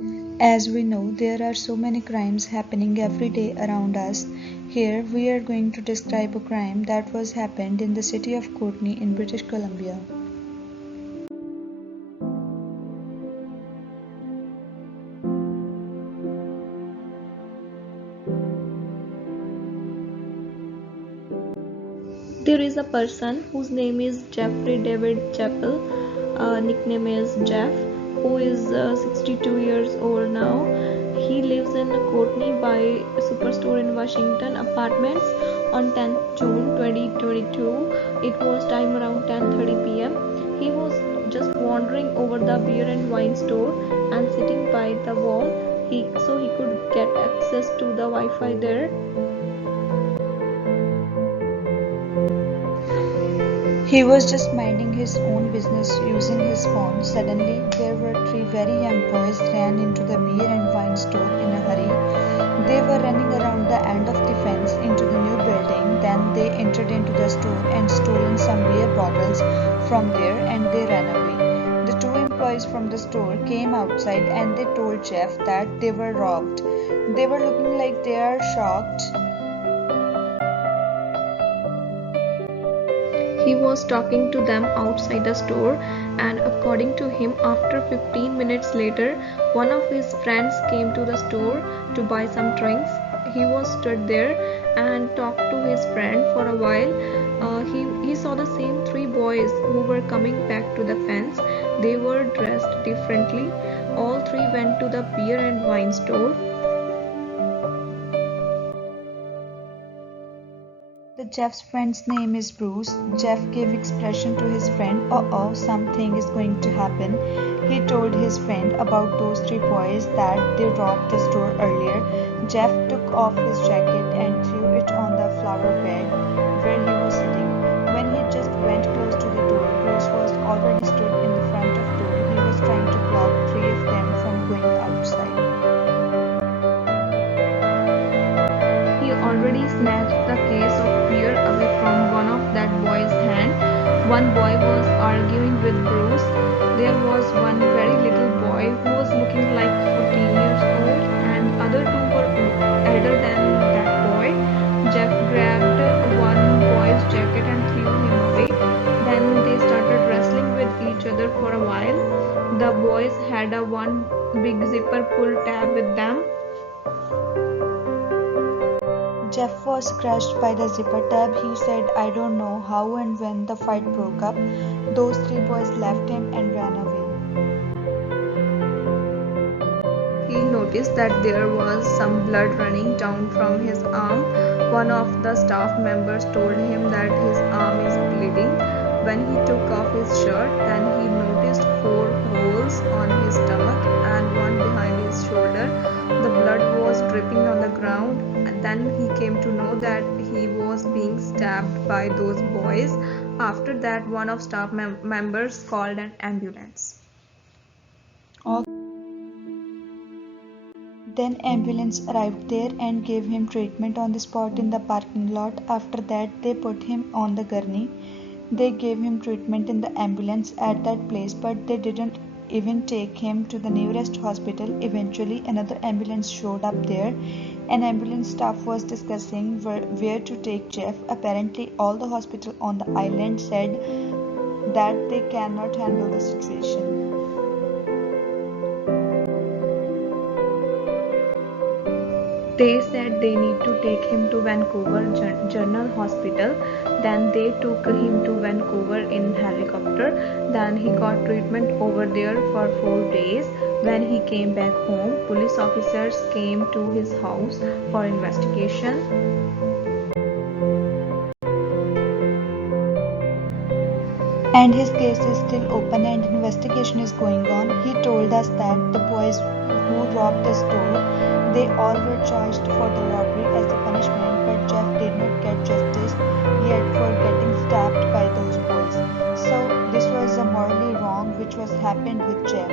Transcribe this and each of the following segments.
As we know, there are so many crimes happening every day around us. Here we are going to describe a crime that was happened in the city of Courtenay in British Columbia. There is a person whose name is Jeffrey David Chappell, nickname is Jeff, who is 62 years old now. He lives in Courtney by Superstore in Washington Apartments on 10th June 2022. It was time around 10:30 p.m. He was just wandering over the beer and wine store and sitting by the wall so he could get access to the Wi-Fi there. He was just minding his own business using his phone. Suddenly, there were three very young boys ran into the beer and wine store in a hurry. They were running around the end of the fence into the new building. Then they entered into the store and stolen some beer bottles from there and they ran away. The two employees from the store came outside and they told Jeff that they were robbed. They were looking like they are shocked. He was talking to them outside the store, and according to him, after 15 minutes later, one of his friends came to the store to buy some drinks. He was stood there and talked to his friend for a while. He saw the same three boys who were coming back to the fence. They were dressed differently. All three went to the beer and wine store. The Jeff's friend's name is Bruce. Jeff gave expression to his friend, oh, something is going to happen. He told his friend about those three boys that they robbed the store earlier. Jeff took off his jacket and threw it on the flower bed where he was sitting. When he just went close to the door, Bruce was already stood in the front of door. He was trying to block three of them from going outside. He already snatched the case of beer away from one of that boy's hand. One boy was arguing with Bruce. There was one very little boy who was looking like 14 years old, and other two were elder than that boy. Jeff grabbed one boy's jacket and threw him away. Then they started wrestling with each other for a while. The boys had a one big zipper pull tab with them. Jeff was crushed by the zipper tab. He said, I don't know how and when the fight broke up. Those three boys left him and ran away. He noticed that there was some blood running down from his arm. One of the staff members told him that his arm is bleeding. When he took off his shirt, then he noticed 4 holes on his stomach and one behind his shoulder. The blood was dripping on the ground. Then he came to know that he was being stabbed by those boys. After that, one of staff members called an ambulance. Then ambulance arrived there and gave him treatment on the spot in the parking lot. After that, they put him on the gurney. They gave him treatment in the ambulance at that place, but they didn't even take him to the nearest hospital. Eventually, another ambulance showed up there. An ambulance staff was discussing where to take Jeff. Apparently, all the hospitals on the island said that they cannot handle the situation. They said they need to take him to Vancouver General Hospital. Then they took him to Vancouver in helicopter. Then he got treatment over there for 4 days. When he came back home, police officers came to his house for investigation. And his case is still open and investigation is going on. He told us that the boys who robbed the store, they all were charged for the robbery as a punishment, but Jeff did not get justice yet for getting stabbed by those boys. So this was a morally wrong which was happened with Jeff.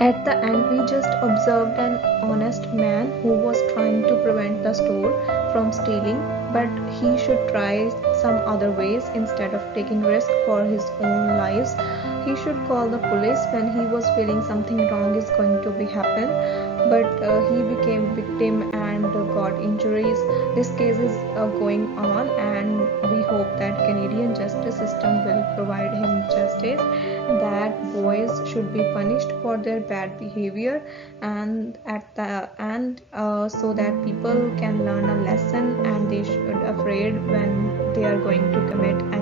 At the end, we just observed an honest man who was trying to prevent the store from stealing, but he should try some other ways instead of taking risk for his own lives. He should call the police when he was feeling something wrong is going to be happen, but he became victim and got injuries. This case is going on, and we hope that Canadian justice system will provide him justice, that boys should be punished for their bad behavior, and so that people can learn a lesson and they should afraid when they are going to commit